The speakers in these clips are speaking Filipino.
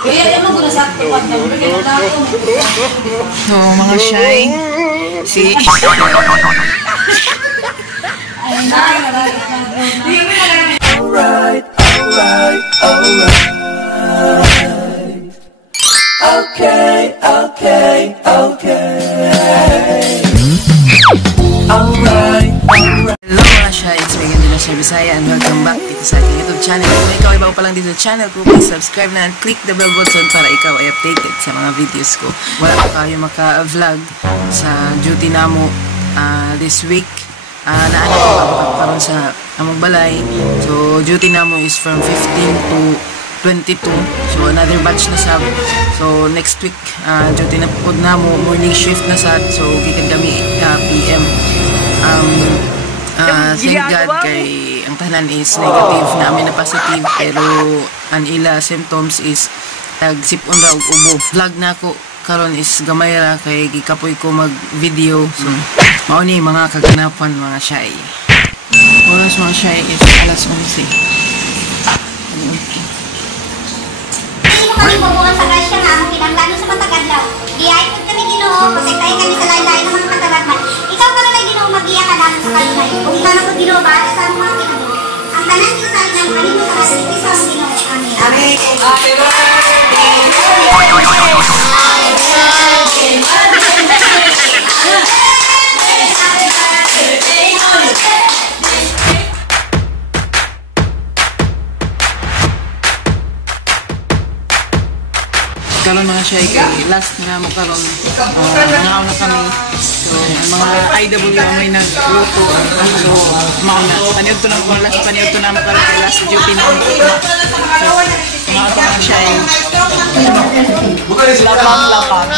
So, mga shy, si... Alright, alright, alright. Okay, okay, okay. Alright, alright. Hello mga shy, it's Megan de la Shy Bisaya and welcome back dito sa aking YouTube channel. Kung ikaw ay bago pa lang dito sa channel ko, please subscribe na and click the bell button para ikaw ay updated sa mga videos ko. Wala pa kayo maka-vlog sa duty namo this week. Naano ko karon sa among balay. So duty namo is from 15 to 22. So another batch na sab. So next week duty na pud namo, morning shift na sad. So gikan kami PM. Thank God kay ang tanan is negative na amin na positive, pero ang ila symptoms is nagsipon ra og ubo. Vlog na ako karon is gamay ra kay gikapoy ko mag video. So mao ni mga kaganapan mga shy. Oras mga shy is alas 11. Kami bubukan sa grasya nga ang kinahanglan sa matagad-law. Diay pud kami Ginoo, protektahin kami sa lain-lain ng mga kataragman. Ikaw ka na Ginoo mag-iya ka namin sa kalunay. Kung tanang ko Ginoo ba sa mga kinabuhi. Ang tanan din sa ng kanimo sa atin isa ang Ginoo. Amen. Amen. Happy karon mga shy kay last nga mo karon nangaw na kami. So mga IW ang may nagluto. So mao na paniud to nang last paniud to na mo karon kay last duty na. So mga to mga shy lapang.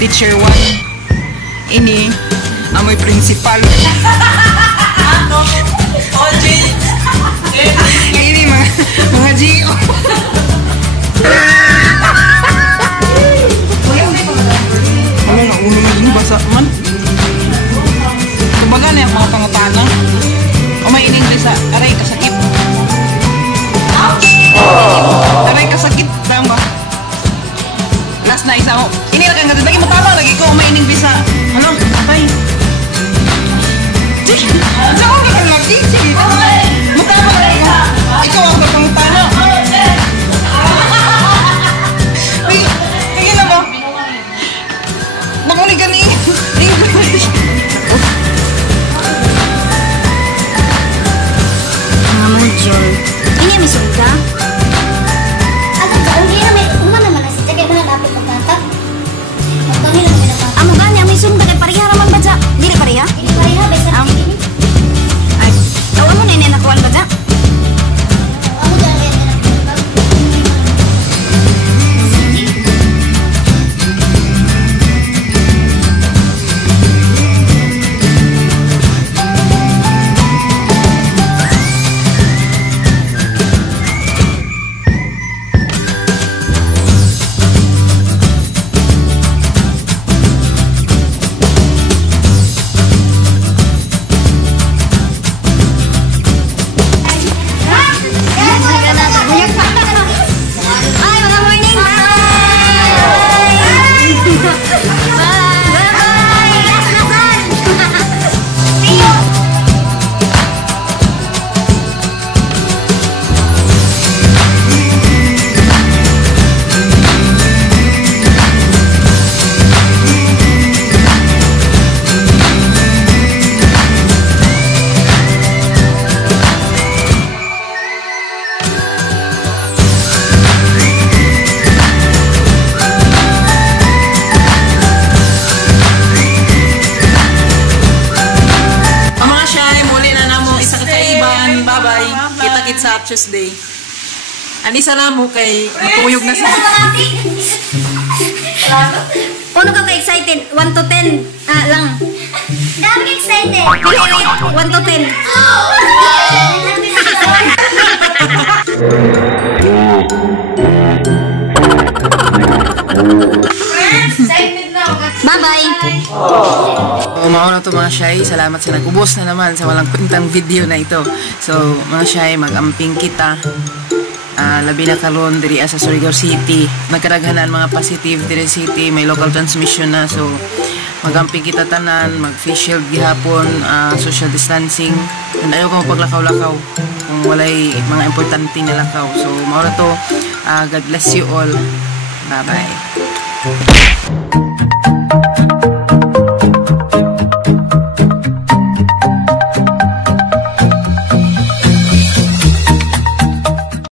Teacher 1. Ini amoy principal. Ini mga GO. Ano nga ulo na ini basa man. Kumbaga na yung mga pangutana. O may in English sa aray kasakit. Aray kasakit. Tama ba? Last na isa mo. Ini ra kang lagi mo tama lagi ko may ining bisa. Ano? Patay. Jago ka kang lagi. Sige. Mo tama lagi ko. Ikaw ang pangutana. Tingin na ba? Makunig ka ni English. Mama John. Ini may sulta? Amo gani may sunda kay pariha raman ba ja? Dili pariha? Dili pariha besa. Tuesday. Ani sana mo kay matuyog na sa... Puno ka excited? 1 to 10 lang. Dami ka excited. Wait, 1 to 10. Bye-bye. Mauna to mga Shy. Salamat sa nag-ubos na naman sa walang kwentang video na ito. So, mga Shy, mag-amping kita. Labi na karon diri sa Surigao City. Nagkaraghanan mga positive diri city, may local transmission na. So, magamping kita tanan, mag-face shield gihapon, social distancing. And ayaw ko paglakaw-lakaw kung walay mga importante na lakaw. So, mauna to. God bless you all. Bye-bye.